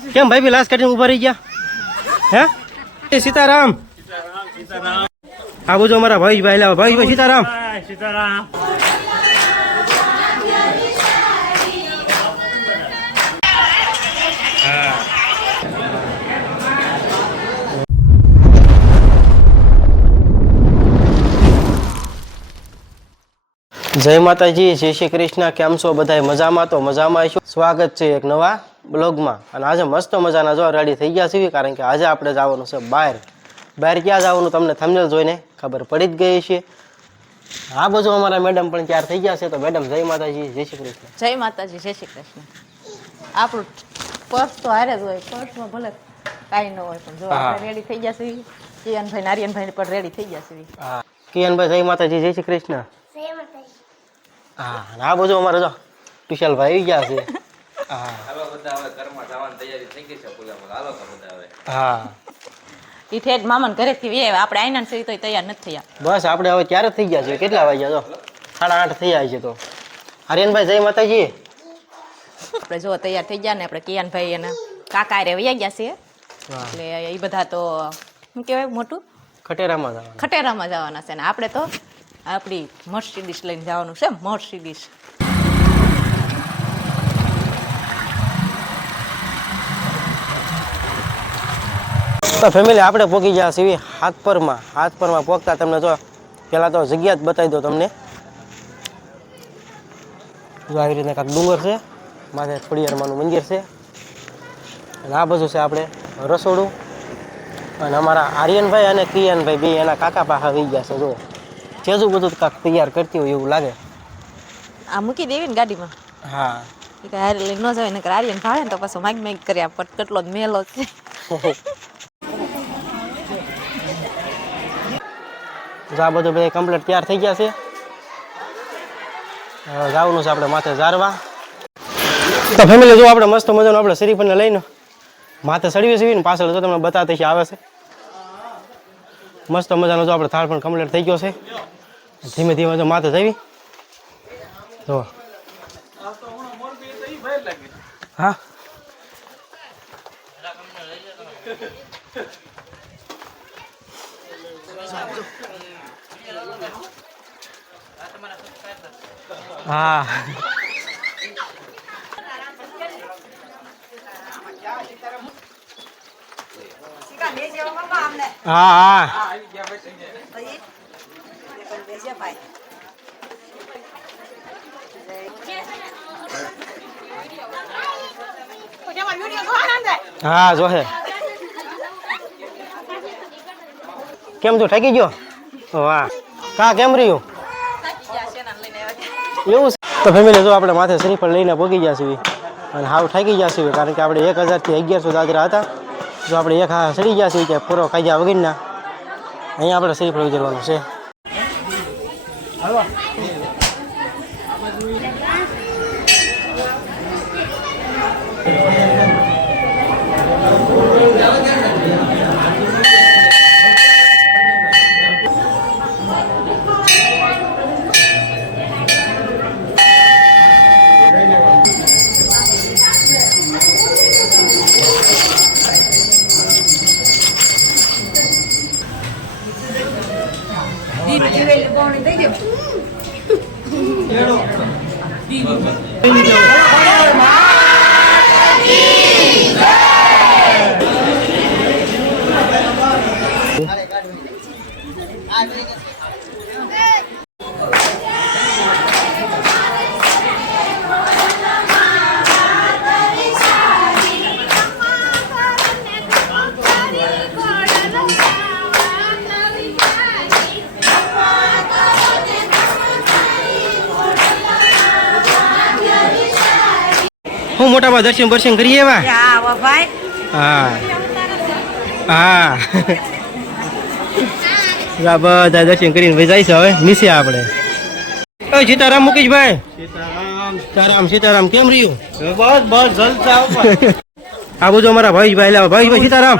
કેમ ભાઈ બી લાશ કાઢીને ઉભા રહી ગયા હે? સીતારામ. આ બધું અમારા ભાઈ લાવો ભાઈ સીતારામ. સીતારામ. જય માતાજી, જય શ્રી કૃષ્ણ. કેમ છો બધા? મજામાં? તો મજામાં આવીશું. સ્વાગત છે એક નવા બ્લોગમાં. અને આજે મસ્ત મજાના જો રેડી થઈ ગયા છીએ, કારણ કે આજે આપણે જવાનું છે બહાર. ક્યાં જવાનું તમને થંબનેલ જોઈને ખબર પડી જ ગઈ છે. આ બાજુ અમારા મેડમ પણ તૈયાર થઈ ગયા છે. તો મેડમ જય માતાજી, જય શ્રી કૃષ્ણ. જય માતાજી, જય શ્રી કૃષ્ણ. આપણું પર્સ તો હારે જ હોય, પર્સમાં ભલે કાંઈ ન હોય, પણ જો આપણે રેડી થઈ ગયા છીએ. કિયાનભાઈ નારિયનભાઈ પણ રેડી થઈ ગયા છીએ. હા કિયાનભાઈ જય માતાજી, જય શ્રી કૃષ્ણ. હા, આ બધું અમારે જો ટુશલભાઈ આવી ગયા છે. હા હા, ઈ ઠેઠ મામાને ઘરેથી વે આપણે આઈના સુધી તો તૈયાર નથી થયા. બસ આપણે હવે ક્યારે થઈ ગયા છે? કેટલા વાગ્યા? તો 8:30 થઈ જાય છે. તો આર્યનભાઈ જય માતાજી. આપણે જો તૈયાર થઈ ગયા ને આપણે કિયાનભાઈ અને કાકા રે વયા ગયા છે. એટલે એ બધા તો શું કહેવાય મોટું ખટેરામાં જવાના છે. ને આપણે તો આપણી મર્સિડીસ લઈને જવાનું છે. મર્સિડીસ. તો ફેમિલી આપણે પહોંચી ગયા છીએ હાથપરમાં પહોંચતા તમને તો પહેલાં તો જગ્યા જ બતાવી દો તમને. જો આવી રીતના કાંઈક ડુંગર છે, માથે ખોડિયારમાંનું મંદિર છે, અને આ બધું છે આપણે રસોડું. અને અમારા આર્યનભાઈ અને કિયાનભાઈ બે એના કાકા પાસે આવી ગયા છે. જો જેજુ બધું કાંક તૈયાર કરતી હોય એવું લાગે. આ મૂકી દેવી ને ગાડીમાં. હા, એ હારે લઈને ન જવાય, નકર આર્યન ભાવે ને તો પાછો માગ કરી આપ કેટલો જ મેલો છે. આ બધું બધા કમ્પ્લીટ તૈયાર થઈ ગયા છે. જવાનું છે આપણે માથે ઝારવા. તો ફેમિલી જો આપણે મસ્ત મજાનું આપણે શ્રીફળને લઈને માથે ચડીએ છીએ ને પાછળ જો તમને બતાવતા છે આવે છે મસ્ત મજાનો. જો આપણે થાળ પણ કમ્પ્લીટ થઈ ગયો છે. ધીમે ધીમે જો માથે જવી. જો હા હા હા હા હા જો હે કેમ તું ઠકી ગયો? વાહ, કા કેમ રહ્યું? એવું તો ફેમિલી જો આપણે માથે શ્રીફળ લઈને પહોંચી ગયા છીએ અને હાવ થાકી ગયા છીએ, કારણ કે આપણે 1000 થી 1100 દાદરા હતા. જો આપણે એક હા ચડી ગયા છીએ કે પૂરો ખાઈ ગયા વગરના અહીંયા આપણે શ્રીફળ ઉજરવાનું છે. હું મોટામાં દર્શન કરીએ એવા. હા હા બધા દર્શન કરીને ભાઈ જાય છે હવે નીચે આપણે. સીતારામ મુકેશભાઈ. સીતારામ કેમ રહ્યું? બસ જલસા. આ બધું અમારા ભાઈ લાવો ભાઈ સીતારામ.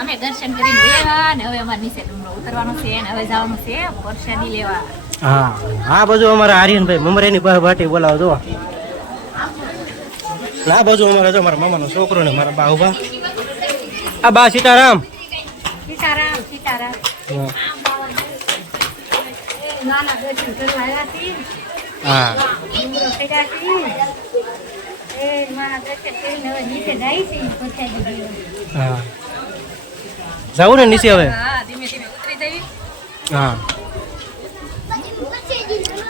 અમે દર્શન કરીને ગયા ને હવે અમારે નીચે ડુંગરો ઉતરવાનો છે ને હવે જવાનું છે પ્રસાદી લેવા. હા, આ બધું અમારા આર્યનભાઈ મમરાની પાસે બાટી બોલાવો. જો આ બાજુ અમારે જો મારા મામાનો છોકરો ને મારા બા ઉભા. આ બા સીતારામ. હા હા જાવું ને નીચે હવે. હા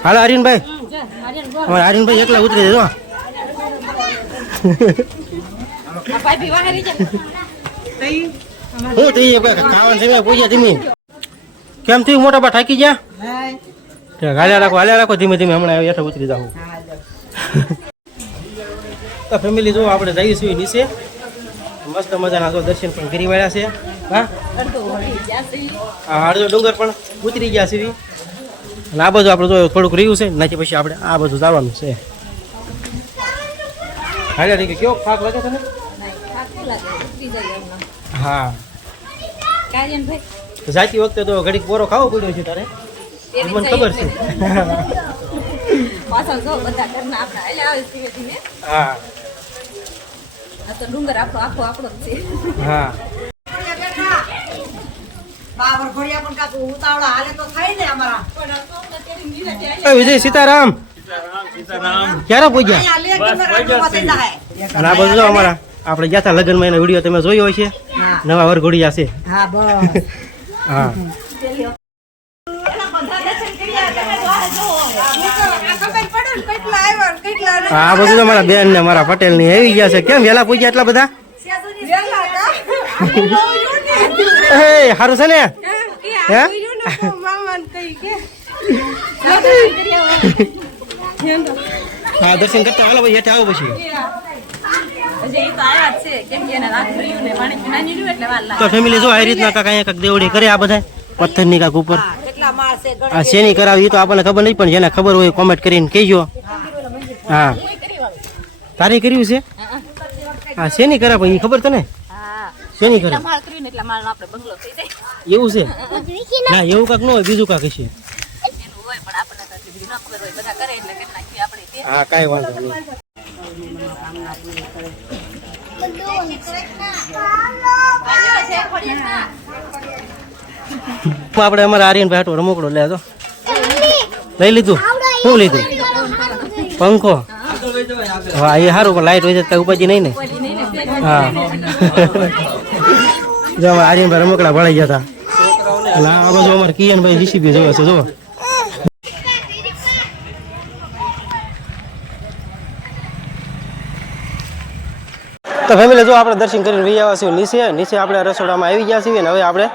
હાલો આર્યનભાઈ, અમારે આર્યનભાઈ એકલા ઉતરી દેજો. હું થઈ ખાવાનું છે પૂજા ધીમી. કેમ થયું મોટા બા થાકી ગયા? હાલ્યા રાખો ધીમે ધીમે, હમણાં હેઠા ઉતરી જાવ. તો ફેમિલી જો આપણે જઈશું નીચે, મસ્ત મજાના તો દર્શન પણ કરી વાળ્યા છે. હા અડધો ડુંગર પણ ઉતરી ગયા છે. અને આ બધું આપણે જો થોડુંક રહ્યું છે, નાથી પછી આપણે આ બધું જવાનું છે. હાલ્યા થઈ ગયો. કેવો થાક લાગે તને? હા જાતી વખતે તો ઘડીક પોરો ખાવો પડ્યો છે તારે, મને ખબર છે. હા ડુંગર આખો આપણો જ છે. હા વિજય સીતારામ. ક્યારે પૂજ્યા? અને આ બધું અમારા આપણે ગયા હતા લગ્નમાં એનો વિડીયો તમે જોયો હોય છે. નવા વરઘોડિયા છે. હા આ બધું તો મારા બેન ને મારા પટેલ ની આવી ગયા છે. કેમ વેલા પૂજ્યા એટલા બધા? સારું છે ને? હા દર્શન કરતા હાલો ભાઈ, હેઠે આવો પછી. તો ફેમિલી જો આ રીતના કાંક અહીંયા કાંક દેવડી કરે આ બધા પથ્થરની કાંક ઉપર. આ શેની કરાવી એ તો આપણને ખબર નહીં, પણ જેને ખબર હોય કોમેન્ટ કરીને કહેજો. હા તારે કર્યું છે? હા શેની કરાવે એ ખબર તને? શેની કરે એવું છે? ના એવું કાંક ન હોય, બીજું કાંક હશે. હા કાંઈ વાંધો નહીં. આપણે અમારા આર્યનભાઈ હાટો રમકડો લે તો લઈ લીધું. શું લીધું? પંખો. હા એ સારું, પણ લાઈટ હોય છે કઈ ઉપાજી નહીં ને. હા જો અમારા આર્યનભાઈ રમકડા ભણાઈ ગયા હતા. અને આ બાજુ અમારે કિયનભાઈ જીસીબી જોયો છે. જો તો ફેમિલી જો આપણે દર્શન કરીને વહી આવ્યા છીએ નીચે. નીચે આપણે રસોડામાં આવી ગયા છીએ ને હવે આપણે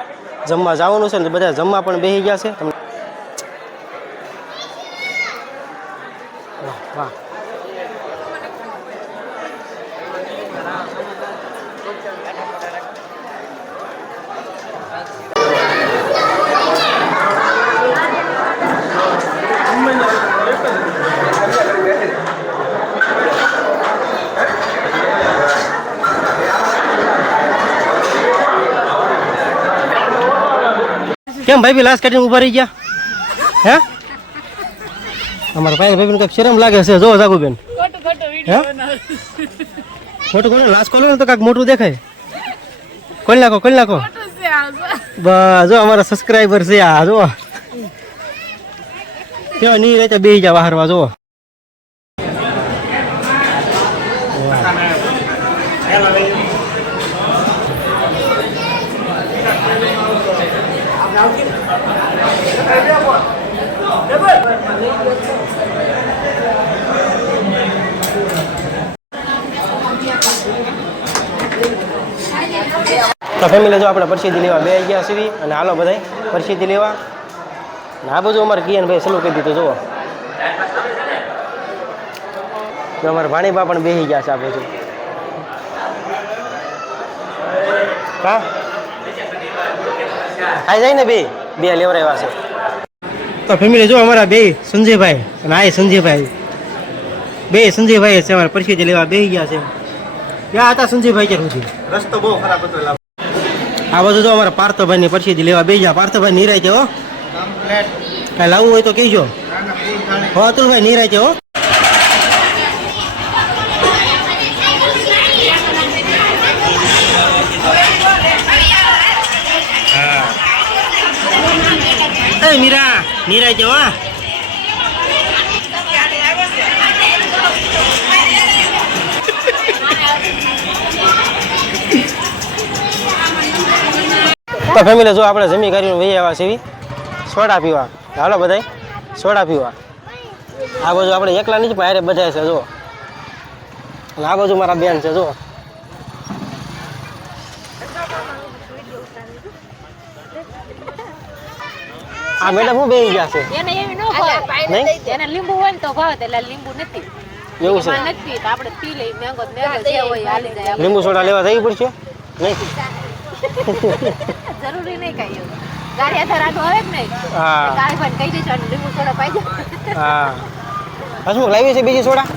જમવા જવાનું છે ને બધા જમવા પણ બેસી ગયા છે. વાહ કેમ ભાઈ લાશ કાઢીને ઉભા રહી ગયા? હે અમારા ભાઈ ભાઈ કઈક શરમ લાગે છે. જો જાગુબેન ખોટું ખોટું લાશ ખોલો ને તો કાંઈક મોટું દેખાય. ખોલી નાખો ખોલી નાખો. બસ જો અમારા સબસ્ક્રાઈબર છે આ. જો કેવા નહીં રહેતા બે જા વાહરવા. જો તો ફેમિલી જો આપણે પ્રસિદ્ધિ લેવા બે ગયા છીએ અને હાલો બધા પ્રસિદ્ધિ લેવા. અને આ બધું અમારે કિયનભાઈ સલું કહી દીધું. જુઓ તો અમારા ભાણીબા પણ બેસી ગયા છે આ બધું. હા આ જાય ને બે લેવરાવ્યા છે. તો ફેમિલી જો અમારા બે સંજયભાઈ અને આ સંજયભાઈ બે સંજયભાઈ છે અમારે પ્રસિદ્ધિ લેવા બેસી ગયા છે. ક્યાં હતા સંજયભાઈ? ક્યાં સુધી રસ્તો બહુ ખરાબ હતો. આ બધું તો અમારા પાર્થભાઈ ની પ્રસિદ્ધિ લેવા બે જા. પાર્થભાઈ નિરાય છે હો, કઈ લાવવું હોય તો કહેજો. હો અતુલભાઈ નિરાય છે હો. નિરાય છે વાહ. તો ફેમિલી જો આપણે જમી કરીને વહી આવ્યા છીએ સોડા પીવા. હાલો બધાય સોડા પીવા. આ બાજુ આપણે એકલા નથી પણ હારે બધા છે જો. અને આ બાજુ મારા બેન છે જો. આ મેડમ હું બેસી ગયા છે એને એવી નો ભાવે નહીં એને લીંબુ હોય ને તો ભાવે એટલે લીંબુ નથી એવું છે એમાં નથી તો આપણે પી લઈ મેંગો જે હોય હાલી જાય લીંબુ સોડા લેવા જવી પડશે નહીં જરૂરી નહીં કઈ એવું ગાડી આધાર આટો આવે જ નહીં હા ગાડી ભાઈ કહી દઈશું અને લીંબુ સોડા પાઈ જાય હા હસમુખ લાવી છે બીજી સોડા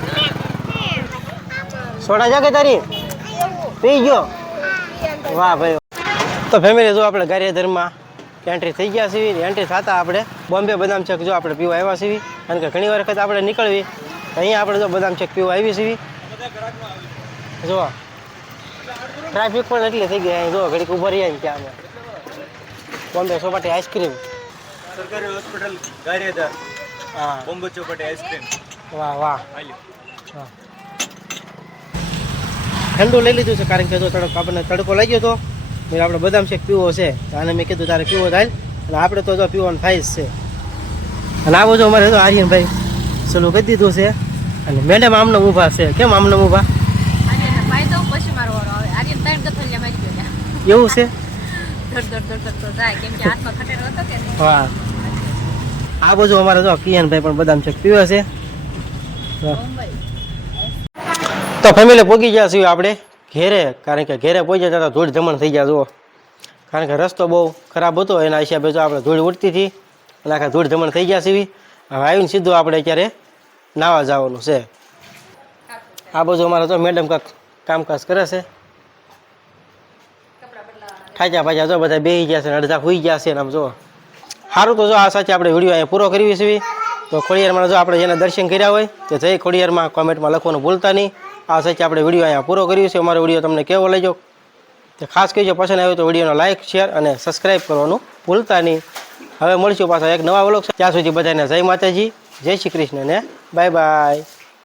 સોડા જા કે તારી પી ગયો વાહ ભાઈ. તો ફેમિલી જો આપણે ગારિયાધરમાં એન્ટ્રી થઈ ગયા છીએ. એન્ટ્રી થતા આપણે બોમ્બે બદામ શેક જો આપણે પીવા આવ્યા છીએ કારણ કે ઘણી વખત આપણે નીકળવી અહીંયા આપણે જો બદામ શેક પીવા આવી છીએ. જો ટ્રાફિક પણ એટલી થઈ ગઈ અહીં જો ઘડીક ઉભા રહ્યા ને ત્યાં અમે બોમ્બે ચોપાટી આઈસ્ક્રીમ સરકારી હોસ્પિટલ ગારિયાધાર હા બોમ્બે ચોપાટી આઈસ્ક્રીમ વાહ વાહ હા ઠંડુ લઈ લીધું છે કારણ કે જો આપણને તડકો લાગ્યો હતો એટલે આપણે બદામ શેક પીવો છે અને મેં કીધું તારે પીવો થાય અને આપણે તો જો પીવાનું થાય જ છે. અને આ બધું અમારે તો આર્યનભાઈ સલું કરી દીધું છે અને મેડમ આમને ઊભા છે. કેમ આમને ઊભા ફાયદો પછી મારો વારો આવે આર્યન ત્રણ કથલિયા માં ગયો એવું છે ધડ તો જાય કેમ કે હાથમાં ખટેરો હતો કે નહીં. હા આ બધું અમારે જો કિયાનભાઈ પણ બદામ શેક પીવે છે. તો ફેમિલી પહોંચી ગયા છીએ આપણે ઘેરે કારણ કે ઘેરે પહોંચ્યા ત્યાં ધૂળ જમણ થઈ ગયા જુઓ કારણ કે રસ્તો બહુ ખરાબ હતો એના હિસાબે જો આપણે ધૂળ ઉડતી હતી એટલે આખા ધૂળ જમણ થઈ ગયા છીએ. હવે આવીને સીધું આપણે અત્યારે નાવા જવાનું છે. આ બાજુ અમારે તો મેડમ કાંક કામકાજ કરે છે. ખાજા ભાજા જો બધા બેસી ગયા છે ને અડધા સુઈ ગયા છે ને આમ જો સારું. તો જો આ સાથે આપણે વિડીયો અહીંયા પૂરો કરીએ છીએ. તો ખોડિયારમાં જો આપણે જેને દર્શન કર્યા હોય તો જય ખોડિયારમાં કોમેન્ટમાં લખવાનું ભૂલતા નહીં. આ સાથે આપણે વિડીયો અહીંયા પૂરો કર્યો છે. અમારો વિડીયો તમને કેવો લાગ્યો તો ખાસ કહેજો. પસંદ આવ્યો તો વિડીયોનો લાઇક શેર અને સબસ્ક્રાઈબ કરવાનું ભૂલતા નહીં. હવે મળશું પાછા એક નવા વ્લોગ. ત્યાં સુધી બધાને જય માતાજી, જય શ્રી કૃષ્ણ ને બાય બાય.